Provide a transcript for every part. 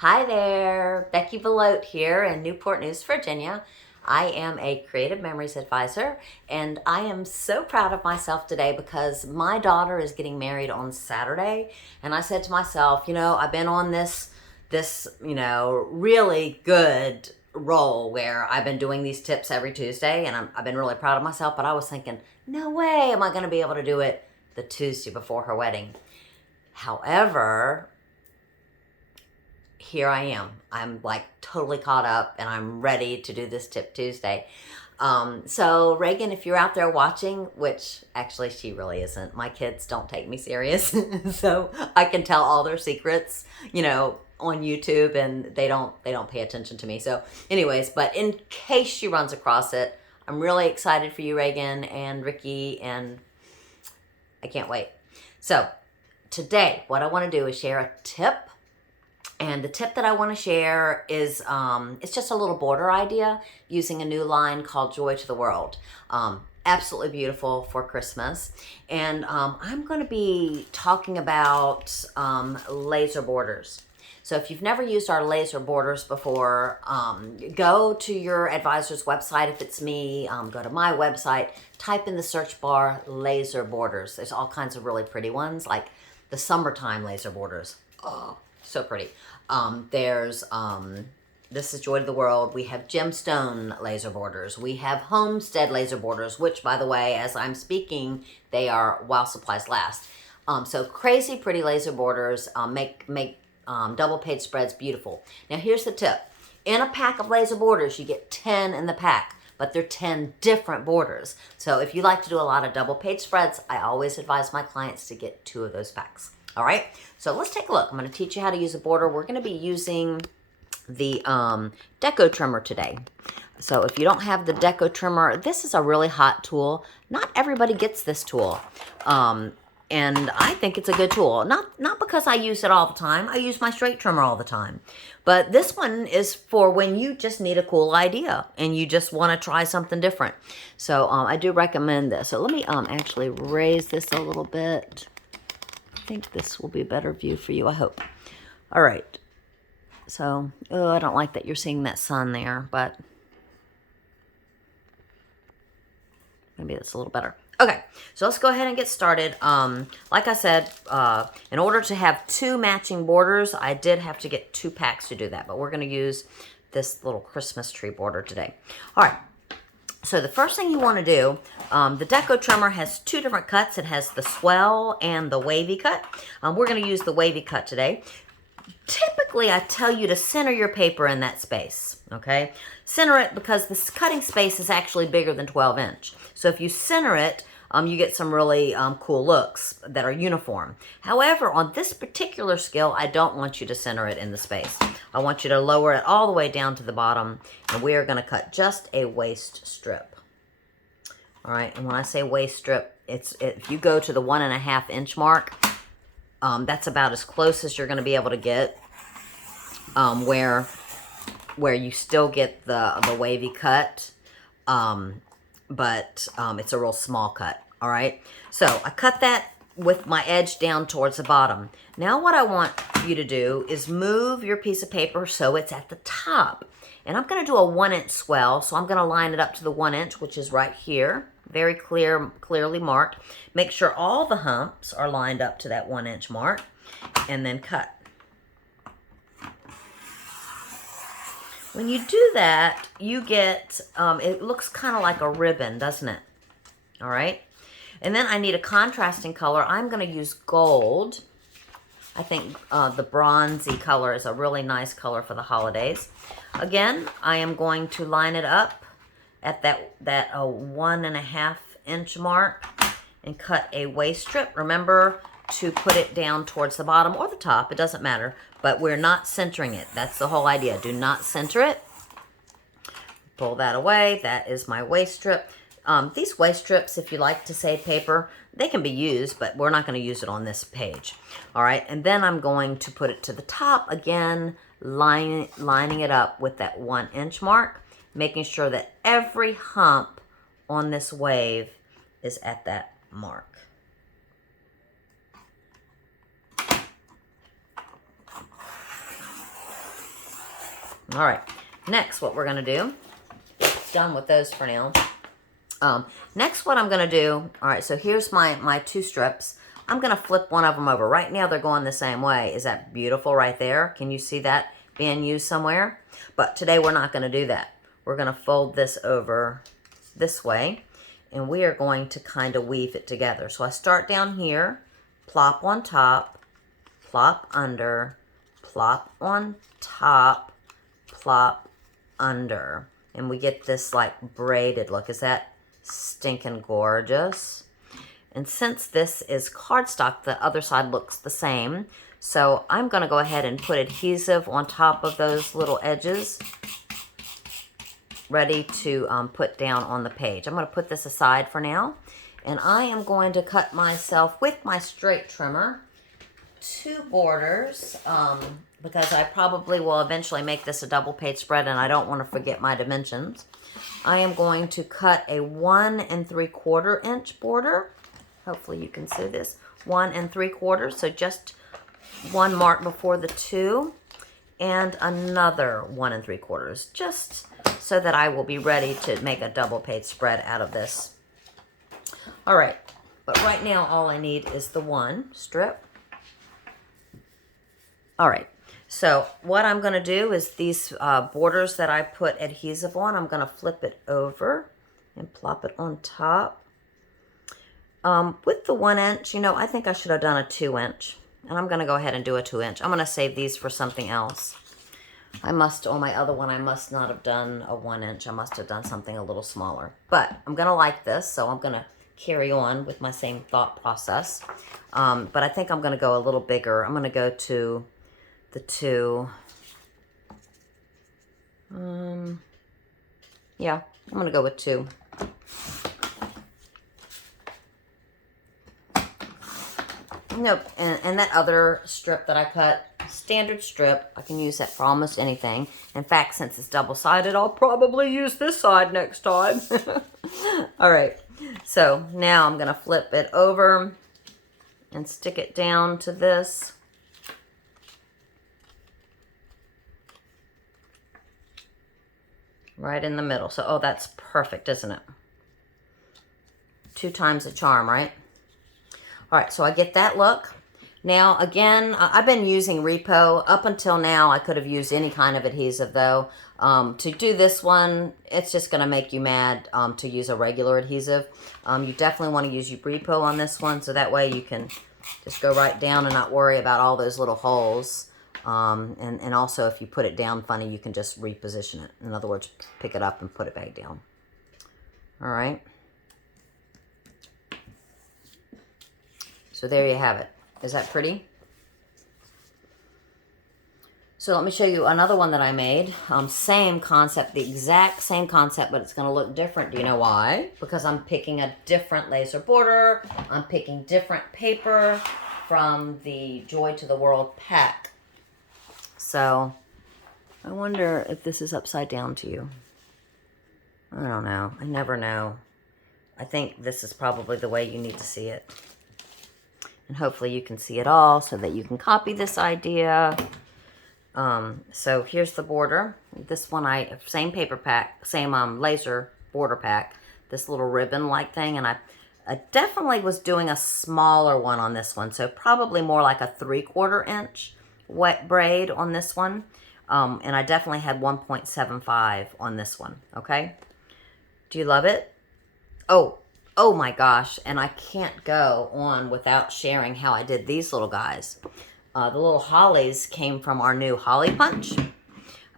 Hi there, Beckie Belote here in Newport News, Virginia. I am a creative memories advisor, and I am so proud of myself today because my daughter is getting married on Saturday. And I said to myself, I've been on this really good roll where I've been doing these tips every Tuesday, and I've been really proud of myself. But I was thinking, no way am I going to be able to do it the Tuesday before her wedding. However, here I am. I'm like totally caught up and I'm ready to do this Tip Tuesday. So Reagan, if you're out there watching, which actually she really isn't, my kids don't take me serious. So I can tell all their secrets, on YouTube, and they don't pay attention to me. So anyways, but in case she runs across it, I'm really excited for you, Reagan and Ricky, and I can't wait. So today, what I want to do is share a tip. And the tip that I want to share is, it's just a little border idea using a new line called Joy to the World. Absolutely beautiful for Christmas. And I'm going to be talking about laser borders. So if you've never used our laser borders before, go to your advisor's website. If it's me, go to my website, type in the search bar laser borders. There's all kinds of really pretty ones, like the summertime laser borders. Oh, so pretty. This is Joy to the World. We have gemstone laser borders. We have homestead laser borders, which, by the way, as I'm speaking, they are while supplies last. So crazy pretty laser borders make double page spreads beautiful. Now here's the tip. In a pack of laser borders, you get 10 in the pack, but they're 10 different borders. So if you like to do a lot of double page spreads, I always advise my clients to get 2 of those packs. All right, so let's take a look. I'm going to teach you how to use a border. We're going to be using the deco trimmer today. So if you don't have the deco trimmer, this is a really hot tool. Not everybody gets this tool. And I think it's a good tool. Not because I use it all the time. I use my straight trimmer all the time. But this one is for when you just need a cool idea and you just want to try something different. So I do recommend this. So let me actually raise this a little bit. I think this will be a better view for you, I hope. All right. So, I don't like that you're seeing that sun there, but maybe that's a little better. Okay, so let's go ahead and get started. Like I said, in order to have 2 matching borders, I did have to get 2 packs to do that, but we're going to use this little Christmas tree border today. All right. So the first thing you want to do, the deco trimmer has 2 different cuts. It has the swell and the wavy cut. We're going to use the wavy cut today. Typically, I tell you to center your paper in that space, okay? Center it because this cutting space is actually bigger than 12 inch. So if you center it, you get some really cool looks that are uniform. However, on this particular skill, I don't want you to center it in the space. I want you to lower it all the way down to the bottom, and we are going to cut just a waist strip. All right, and when I say waist strip, if you go to the 1.5 inch mark, that's about as close as you're going to be able to get, where you still get the wavy cut, but it's a real small cut. All right, so I cut that with my edge down towards the bottom. Now what I want you to do is move your piece of paper so it's at the top. And I'm going to do a 1 inch swell, so I'm going to line it up to the 1 inch, which is right here, very clearly marked. Make sure all the humps are lined up to that 1 inch mark, and then cut. When you do that, you get, it looks kind of like a ribbon, doesn't it? All right. And then I need a contrasting color. I'm going to use gold. I think the bronzy color is a really nice color for the holidays. Again, I am going to line it up at that 1.5 inch mark and cut a waist strip. Remember to put it down towards the bottom or the top. It doesn't matter, but we're not centering it. That's the whole idea. Do not center it. Pull that away. That is my waist strip. These waist strips, if you like to save paper, they can be used, but we're not going to use it on this page. All right, and then I'm going to put it to the top again, lining it up with that 1 inch mark, making sure that every hump on this wave is at that mark. All right, next what we're gonna do, done with those for now. Next what I'm gonna do, all right, so here's my 2 strips. I'm gonna flip one of them over. Right now they're going the same way. Is that beautiful right there? Can you see that being used somewhere? But today we're not gonna do that. We're gonna fold this over this way, and we are going to kind of weave it together. So I start down here, plop on top, plop under, plop on top, plop under. And we get this like braided look. Is that stinking gorgeous? And since this is cardstock, the other side looks the same. So I'm gonna go ahead and put adhesive on top of those little edges, ready to put down on the page. I'm gonna put this aside for now. And I am going to cut myself with my straight trimmer 2 borders, because I probably will eventually make this a double page spread and I don't want to forget my dimensions. I am going to cut a 1 3/4 inch border. Hopefully you can see this. 1 3/4, so just one mark before the 2, and another 1 3/4, just so that I will be ready to make a double page spread out of this. All right, but right now all I need is the 1 strip. All right, so what I'm gonna do is these borders that I put adhesive on, I'm gonna flip it over and plop it on top. With the 1 inch, you know, I think I should have done a 2 inch, and I'm gonna go ahead and do a 2 inch. I'm gonna save these for something else. I must, on my other one, I must not have done a 1 inch. I must have done something a little smaller, but I'm gonna like this, so I'm gonna carry on with my same thought process. But I think I'm gonna go a little bigger. I'm gonna go to the 2. Yeah, I'm gonna go with 2. Nope, and that other strip that I cut, standard strip, I can use that for almost anything. In fact, since it's double-sided, I'll probably use this side next time. All right, so now I'm gonna flip it over and stick it down to this. Right in the middle. So, oh, that's perfect, isn't it? 2 times the charm, right? All right, so I get that look. Now, again, I've been using Repo. Up until now, I could have used any kind of adhesive, though. To do this one, it's just going to make you mad to use a regular adhesive. You definitely want to use your Repo on this one, so that way you can just go right down and not worry about all those little holes. And also, if you put it down funny, you can just reposition it. In other words, pick it up and put it back down. All right. So there you have it. Is that pretty? So let me show you another one that I made. Same concept, the exact same concept, but it's going to look different. Do you know why? Because I'm picking a different laser border. I'm picking different paper from the Joy to the World pack. So I wonder if this is upside down to you. I don't know. I never know. I think this is probably the way you need to see it. And hopefully you can see it all so that you can copy this idea. So here's the border. This one, same paper pack, same laser border pack. This little ribbon-like thing. And I definitely was doing a smaller one on this one. So probably more like a 3/4 inch wet braid on this one. And I definitely had 1.75 on this one. Okay. Do you love it? Oh my gosh, and I can't go on without sharing how I did these little guys. The little hollies came from our new Holly Punch.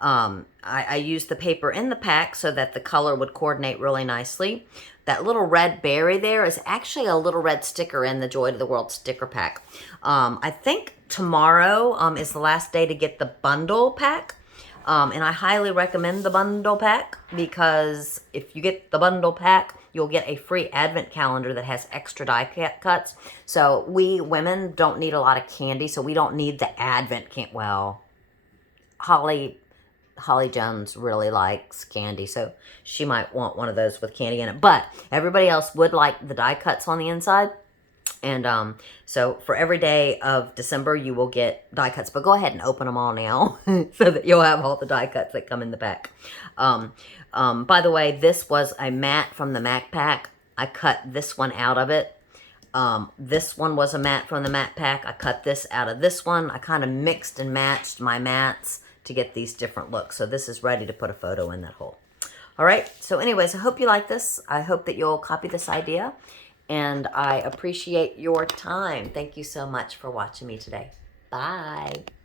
I used the paper in the pack so that the color would coordinate really nicely. That little red berry there is actually a little red sticker in the Joy to the World sticker pack. I think tomorrow is the last day to get the bundle pack. And I highly recommend the bundle pack because if you get the bundle pack, you'll get a free advent calendar that has extra die cuts. So we women don't need a lot of candy, so we don't need the advent well, Holly Jones really likes candy, so she might want one of those with candy in it. But everybody else would like the die cuts on the inside. And so for every day of December, you will get die cuts. But go ahead and open them all now so that you'll have all the die cuts that come in the pack. By the way, this was a mat from the Mac Pack. I cut this one out of it. This one was a mat from the mat pack. I cut this out of this one. I kind of mixed and matched my mats to get these different looks. So this is ready to put a photo in that hole. All right. So anyways, I hope you like this. I hope that you'll copy this idea. And I appreciate your time. Thank you so much for watching me today. Bye.